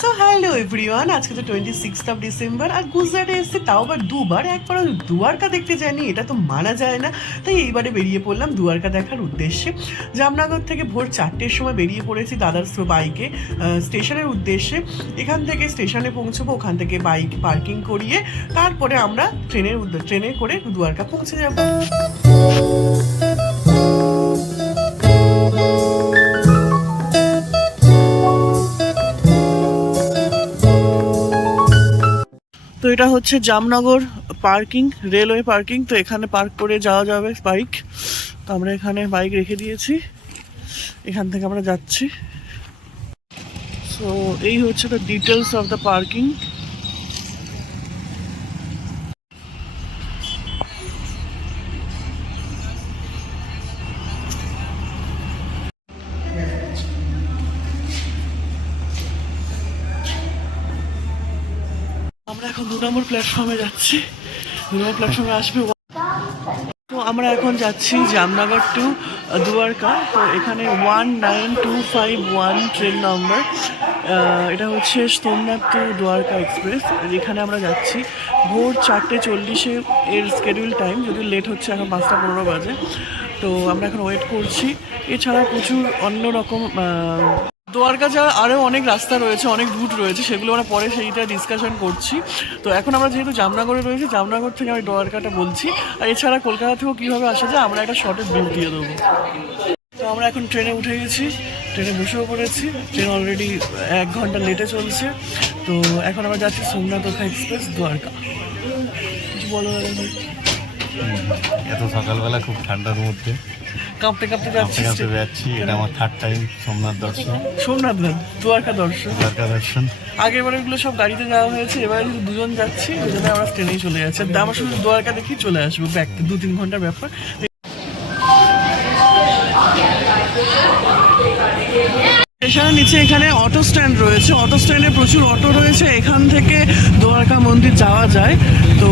So hello everyone, আজকে তো 26th of December আর গুজরাটে এসেছি, তাও আবার দুবার। একবার দুয়ারকা দেখতে যাইনি, এটা তো মানা যায় না। তাই এইবারে বেরিয়ে পড়লাম দুয়ারকা দেখার উদ্দেশ্যে। জামনগর থেকে ভোর 4টের সময় বেরিয়ে পড়েছি দাদার বাইকে স্টেশনের উদ্দেশ্যে। এখান থেকে স্টেশনে পৌঁছবো, ওখান থেকে বাইক পার্কিং করিয়ে তারপরে আমরা ট্রেনে করে দুয়ারকা পৌঁছে যাবো। তো এটা হচ্ছে জামনগর পার্কিং, রেলওয়ে পার্কিং। তো এখানে পার্ক করে যাওয়া যাবে বাইক। তো আমরা এখানে বাইক রেখে দিয়েছি, এখান থেকে আমরা যাচ্ছি। সো এই হচ্ছে the details of the parking. আমরা এখন 2 নম্বর প্ল্যাটফর্মে যাচ্ছি। 2 নম্বর প্ল্যাটফর্মে আসবে। তো আমরা এখন যাচ্ছি জামনগর টু দুয়ারকা। তো এখানে 19251 ট্রেন নম্বর। এটা হচ্ছে সোমনাথ টু দুয়ারকা এক্সপ্রেস। এখানে আমরা যাচ্ছি ভোর 4:40 এর স্কেডিউল টাইম, যদি লেট হচ্ছে এখন 5:15 বাজে। তো আমরা এখন ওয়েট করছি। এছাড়া প্রচুর অন্য রকম দুয়ারকা যাওয়ার আরও অনেক রাস্তা রয়েছে, অনেক রুট রয়েছে, সেগুলো আমরা পরে সেইটা ডিসকাশন করছি। তো এখন আমরা যেহেতু জামনগরে রয়েছি, জামনগর থেকে আমি দুয়ারকাটা বলছি। আর এছাড়া কলকাতা থেকেও কীভাবে আসা যায় আমরা একটা শর্টের বিল দিয়ে দেবো। তো আমরা এখন ট্রেনে উঠে গেছি, ট্রেনে বসেও পড়েছি। ট্রেন অলরেডি 1 ঘন্টা লেটে চলছে। তো এখন আমরা যাচ্ছি সোমনাথ এক্সপ্রেস দুয়ারকা। কিছু বলো দাদা ভাই? এত সকালবেলা খুব ঠান্ডার মধ্যে কাঁপতে কাঁপতে যাচ্ছি। এটা আমার 3rd টাইম সোমনাথ দর্শন, সোমনাথ না, দুয়ারকা দর্শন। আগের বার এগুলো সব গাড়িতে যাওয়া হয়েছে, এবার শুধু দুজন যাচ্ছি, দুজনে আমরা ট্রেনেই চলে যাচ্ছি। আমরা শুধু দুয়ারকা দেখি চলে আসবো, ব্যাক 2-3 ঘন্টার ব্যাপার। স্টেশনের নিচে এখানে অটো স্ট্যান্ড রয়েছে, অটো স্ট্যান্ডে প্রচুর অটো রয়েছে। এখান থেকে দুয়ারকা মন্দির যাওয়া যায়। তো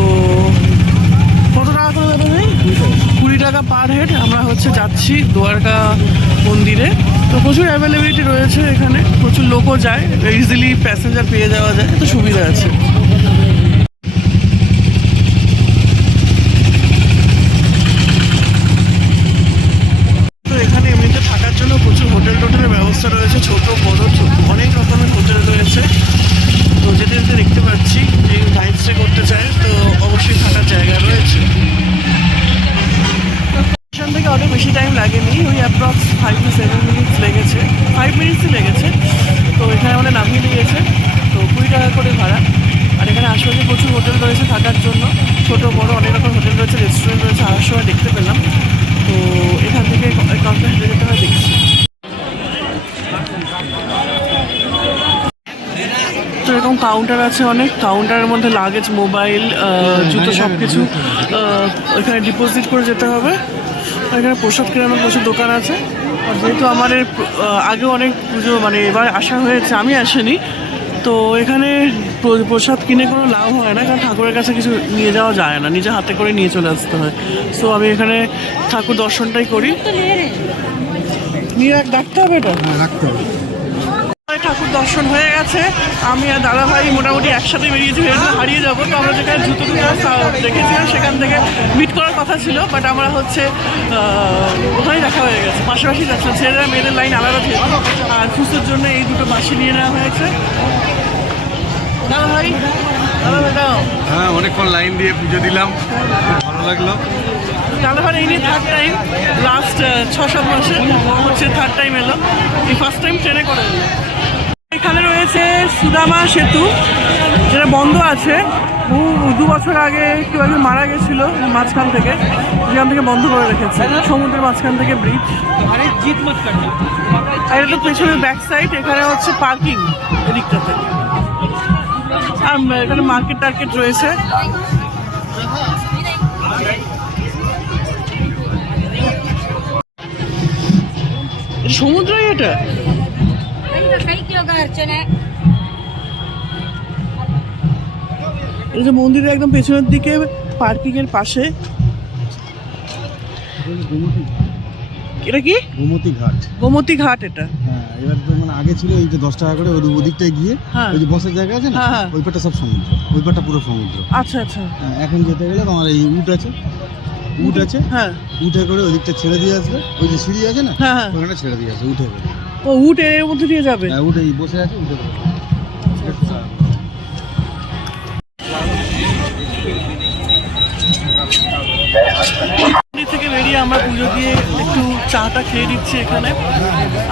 কত টাকা করে দেবে ভাই? 20 টাকা পার হেড। আমরা যাচ্ছি দুয়ারকা মন্দিরে। তো প্রচুর অ্যাভেলেবিলিটি রয়েছে এখানে, প্রচুর লোকও যায়, ইজিলি প্যাসেঞ্জার পেয়ে যাওয়া যায়, তো সুবিধা আছে। তো এখানে এমনিতে থাকার জন্য প্রচুর হোটেলের ব্যবস্থা রয়েছে, ছোট বড় অনেক রকমের হোটেল রয়েছে। তো যেতে যেতে দেখতে পাচ্ছি যে নাইট স্টে করতে চায় তো অবশ্যই থাকার জায়গা রয়েছে। স্টেশন থেকে অনেক বেশি টাইম লাগেনি, ওই অ্যাপ্রক্স 5 to 7 মিনিটস লেগেছে, 5 মিনিটসই লেগেছে। তো এখানে আমাদের নামিয়ে দিয়েছে। তো 20 টাকা করে ভাড়া। আর এখানে আশেপাশে প্রচুর হোটেল রয়েছে থাকার জন্য, ছোট বড় অনেক রকম হোটেল রয়েছে, রেস্টুরেন্ট রয়েছে। আসার সময় দেখতে পেলাম। তো এখান থেকে কাউন্টার হেঁটে যেতে হয়, দেখছি। তো এরকম কাউন্টার আছে অনেক, কাউন্টারের মধ্যে লাগেজ, মোবাইল, জুতো সব কিছু এখানে ডিপোজিট করে যেতে হবে। এখানে প্রসাদ কেনানোর প্রচুর দোকান আছে। আর যেহেতু আমাদের আগে অনেক পুজো এবার আসা হয়েছে, আমি আসিনি। তো এখানে প্রসাদ কিনে কোনো লাভ হয় না, কারণ ঠাকুরের কাছে কিছু নিয়ে যাওয়া যায় না, নিজে হাতে করে নিয়ে চলে আসতে হয়। সো আমি এখানে ঠাকুর দর্শনটাই করি। নিয়ে ডাকতে হবে, এটা রাখতে হবে। ঠাকুর দর্শন হয়ে গেছে। আমি আর দাদা ভাই মোটামুটি একসাথে বেরিয়েছি, হারিয়ে যাবো। তো আমরা যেখানে জুতো দেখেছিলাম সেখান থেকে মিট করার কথা ছিল, বাট আমরা ওখানেই দেখা হয়ে গেছে, পাশাপাশি যাচ্ছিলাম। ছেলেরা মেয়েদের লাইন আলাদা ছিল, আর ফুসের জন্য এই দুটো বাসি নিয়ে নেওয়া হয়েছে। দাদা ভাই, হ্যাঁ, অনেকক্ষণ লাইন দিয়ে পুজো দিলাম, ভালো লাগলো। দাদা ভাই এই নিয়ে 3rd টাইম, লাস্ট 6-7 মাসে হচ্ছে 3rd টাইম এলো। এই ফার্স্ট টাইম ট্রেনে করে এলো। এখানে রয়েছে সুদামা সেতু, যেটা বন্ধ আছে। 2 বছর আগে কেউ একজন মারা গেছিল মাঝখান থেকে, যেখান থেকে বন্ধ করে রেখেছে, সমুদ্রের মাঝখান থেকে ব্রিজ। আর এটা তো পেছনের ব্যাক সাইড। এখানে হচ্ছে পার্কিং এদিকটাতে, আর এখানে মার্কেট টার্কেট রয়েছে। সমুদ্রই এটা। এই যে মন্দিরের একদম পেছনের দিকে পার্কিং এর পাশে এটা কি? গোমতী ঘাট। গোমতী ঘাট এটা? হ্যাঁ, এবার তো মানে আগে ছিল এই যে 10 টাকা করে ওদিকটায় গিয়ে হ্যাঁ। ওই যে বসের জায়গা আছে না, হ্যাঁ। ওই পাটটা সব সমুদ্র, ওই পাটটা পুরো সমুদ্র। আচ্ছা আচ্ছা। হ্যাঁ, এখন যেতে গেলে তোমার এই উট আছে, হ্যাঁ, উঠে করে ওদিকটা ছেড়ে দিয়ে আসবে, ওই যে সিঁড়ি আছে না, হ্যাঁ হ্যাঁ। ওখানে ছেড়ে দিয়ে আসবে উঠে করে। ও উট এর মধ্যে দিয়ে যাবে? হ্যাঁ, উঠে বসে আছে উঠে করে। মন্দির থেকে বেরিয়ে আমরা পুজো দিয়ে একটু চাটা খেয়ে দিচ্ছি এখানে।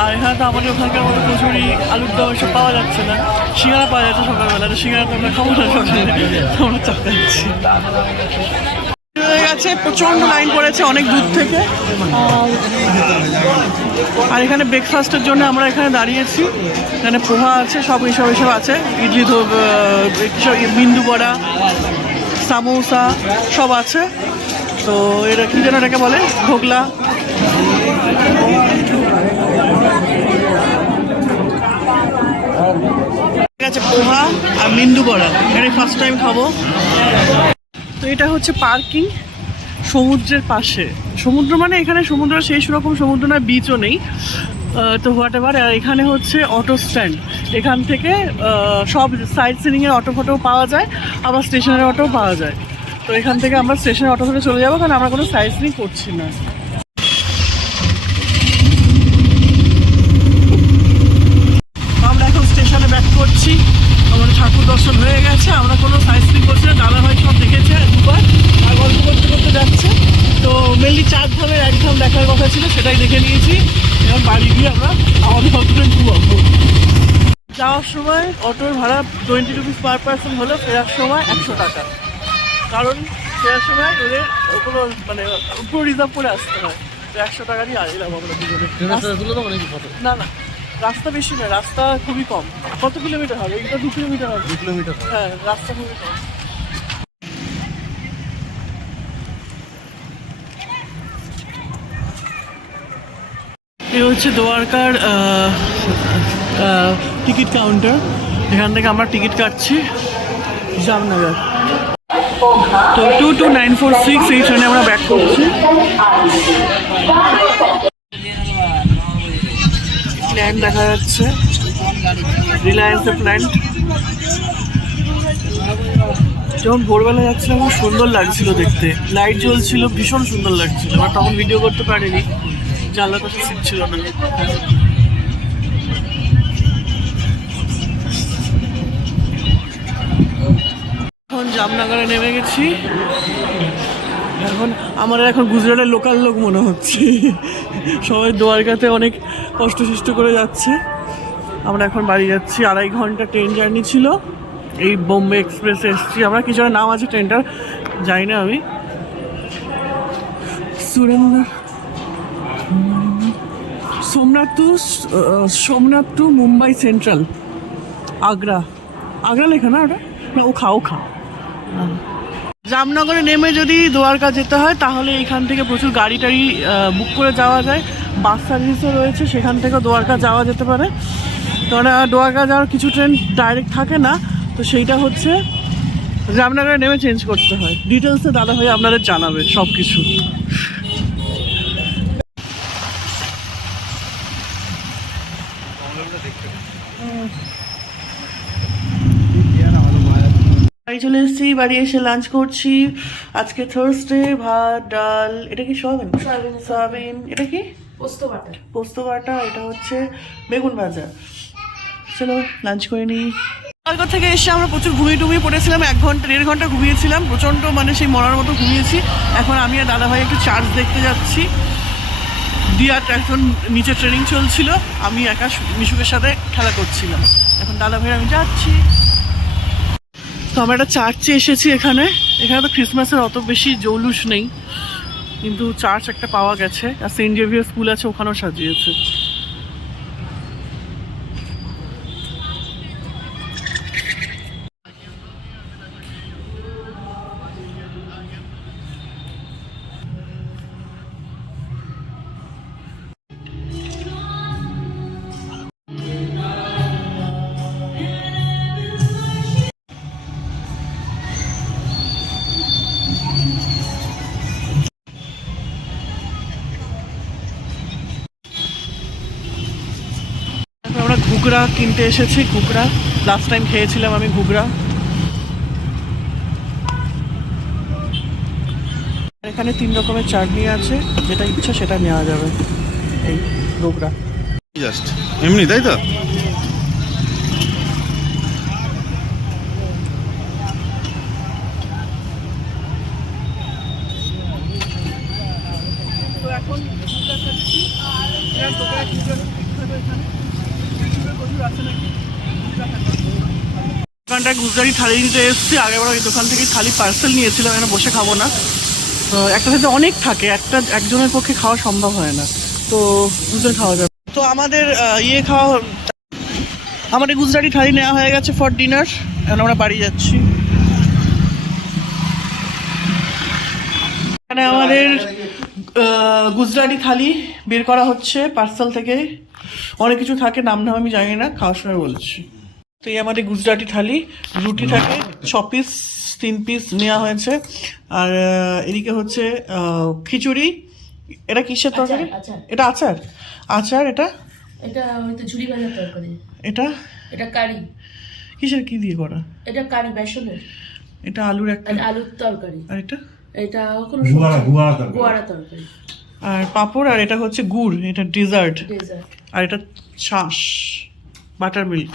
আর এখানে তো আমাদের ওখানকার মতো কচুরি আলুর দম এসব পাওয়া যাচ্ছে না, সিঙ্গারা পাওয়া যাচ্ছে সকালবেলা, তো সিঙ্গারা তো আমরা খাবো না সকালে, আমরা চা খাচ্ছি। হয়ে গেছে, প্রচণ্ড লাইন পড়েছে অনেক দূর থেকে। আর এখানে ব্রেকফাস্টের জন্য আমরা এখানে দাঁড়িয়েছি। এখানে পোহা আছে, সব এসব আছে, ইডলি, বিন্দু বড়া, সামোসা সব আছে। তো এটা কি যেন এটাকে বলে, ঢোকলা। ঠিক আছে, পোহা আর বিন্দু বড়া, এটা ফার্স্ট টাইম খাবো। তো এটা হচ্ছে পার্কিং সমুদ্রের পাশে। সমুদ্র মানে এখানে সমুদ্র সেই সেরকম সমুদ্র নয়, বিচও নেই, তো হোয়াট এভার। আর এখানে হচ্ছে অটো স্ট্যান্ড, এখান থেকে সব সাইড সিনিংয়ের অটো ফটো পাওয়া যায়, আবার স্টেশনের অটোও পাওয়া যায়। তো এখান থেকে আমরা স্টেশনের অটো ধরে চলে যাবো, কারণ আমরা কোনো সাইড সিনিং করছি না। আমরা এখন স্টেশনে ব্যাক করছি, আমাদের ঠাকুর দর্শন হয়ে গেছে, আমরা কোনো সাইড সিনিং করছি না, দাদা ভাই সব দেখেছে দুবার আর গল্প করতে করতে যাচ্ছে। তো মেনলি 4 ধামের 1 ধাম দেখার কথা ছিল, সেটাই দেখে নিয়েছি। এখন বাড়ি গিয়ে আমরা আমাদের অটোতে ঘুমাবো। যাওয়ার সময় অটোর ভাড়া 20 রুপিস পার পার্সন হলো, ফেরার সময় 100 টাকা। কারণ ফেরার সময় ওদের কোনো মানে পুরো রিজার্ভ করে আসতে হয়, তো 100 টাকা দিয়ে এলাম আমরা দুজনে। না না, রাস্তা বেশি নয়, রাস্তা খুবই কম। কত কিলোমিটার হবে? এটা 2 কিলোমিটার হবে। 2 কিলোমিটার। হ্যাঁ, রাস্তা খুবই কম। এ হচ্ছে দ্বারকার টিকিট কাউন্টার, এখান থেকে আমরা টিকিট কাটছি জামনগর। তো 22946 এই ট্রেনে আমরা ব্যাক করছি। প্ল্যান্ট দেখা যাচ্ছে, রিলায়েন্সের প্ল্যান্ট। যখন ভোরবেলা যাচ্ছিলাম খুব সুন্দর লাগছিল দেখতে, লাইট জ্বলছিল, ভীষণ সুন্দর লাগছিল। আর তখন ভিডিও করতে পারিনি, জানলার পাশে সিট ছিল না। এখন জামনগরে নেমে গেছি। এখন গুজরাটের লোকাল লোক মনে হচ্ছে, সবাই দ্বারকাতে অনেক কষ্ট করে যাচ্ছে। আমরা এখন বাড়ি যাচ্ছি, 2.5 ঘন্টা ট্রেন জার্নি ছিল। এই বোম্বে এক্সপ্রেসে এসেছি আমরা, কিছু নাম আছে ট্রেনটার, যাই না আমি। সোমনাথ টু মুম্বাই সেন্ট্রাল, আগ্রা লেখা না ওটা, না ওখা। জামনগরে নেমে যদি দ্বারকা যেতে হয় তাহলে এখান থেকে প্রচুর গাড়ি টাড়ি বুক করে যাওয়া যায়, বাস সার্ভিসও রয়েছে, সেখান থেকেও দ্বারকা যাওয়া যেতে পারে। কারণ দ্বারকা যাওয়ার কিছু ট্রেন ডাইরেক্ট থাকে না, তো সেইটা হচ্ছে জামনগরে নেমে চেঞ্জ করতে হয়। ডিটেলসে দাদা ভাই আপনাদের জানাবে সব কিছু। বাড়ি চলে এসেছি, বাড়ি এসে লাঞ্চ করছি। আজকে থার্সডে, ভাত ডাল, এটা কি সয়াবিন, এটা কি পোস্ত বাটা, এটা হচ্ছে বেগুন ভাজা। চলো লাঞ্চ করে নিই। কলকাতা থেকে এসে আমরা প্রচুর ঘুমিয়ে পড়েছিলাম, 1 ঘন্টা 1.5 ঘন্টা ঘুমিয়েছিলাম, প্রচণ্ড মানে সেই মরার মতো ঘুমিয়েছি। এখন আমি আর দাদাভাই একটু চার্জ দেখতে যাচ্ছি। দিয়ার এখন নিচে ট্রেনিং চলছিল, আমি একা মিশুকের সাথে খেলা করছিলাম। এখন দাদাভাই আমি যাচ্ছি। তো আমরা একটা চার্চে এসেছি, এখানে তো ক্রিসমাসের অত বেশি জৌলুস নেই, কিন্তু চার্চ একটা পাওয়া গেছে। আর সেন্ট জেভিয়ার স্কুল আছে, ওখানেও সাজিয়েছে। ঘুগরা কিনতে এসেছি। ঘুগরা লাস্ট টাইম খেয়েছিলাম আমি ঘুগরা। এখানে 3 রকমের চাটনি আছে, যেটা ইচ্ছা সেটা নেওয়া যাবে। এই ঘুগরা জাস্ট এমনি, তাই তো? তো এখন ঘুগরা খাচ্ছি। এর দোকানে প্রচুর আছে নাকি দোকানটায় গুজরাটি থালি নিতে এসেছি। আগেবার ওই দোকান থেকে থালি পার্সেল নিয়েছিলাম, এখানে বসে খাবো না। তো একটা সাথে অনেক থাকে, একজনের পক্ষে খাওয়া সম্ভব হয় না, তো দুজন খাওয়া যাবে। তো আমাদের আমাদের গুজরাটি থালি নেওয়া হয়ে গেছে ফর ডিনার। এখন আমরা বাড়ি যাচ্ছি। এখানে আমাদের গুজরাটি থালি বের করা হচ্ছে পার্সেল থেকে। অনেক কিছু থাকে, নাম আমি জানি না, খাওয়ার সময় বলছি। তো এই আমাদের গুজরাটি থালি, রুটি থাকে 6 পিস, 3 পিস নেওয়া হয়েছে। আর এদিকে হচ্ছে খিচুড়ি। এটা কিসের তরকারি? এটা আচার। আচার এটা ওই তো ঝুরি ভাজার তরকারি। এটা কারি। কিসের, কি দিয়ে করা? এটা কারি বেসনের। এটা আলুর একটা, আলুর তরকারি। আর এটা কোনো গুয়ারা তরকারি। আর পাঁপড়। আর এটা হচ্ছে গুড়, এটা ডেজার্ট। আর এটা ছাঁস, বাটার মিল্ক।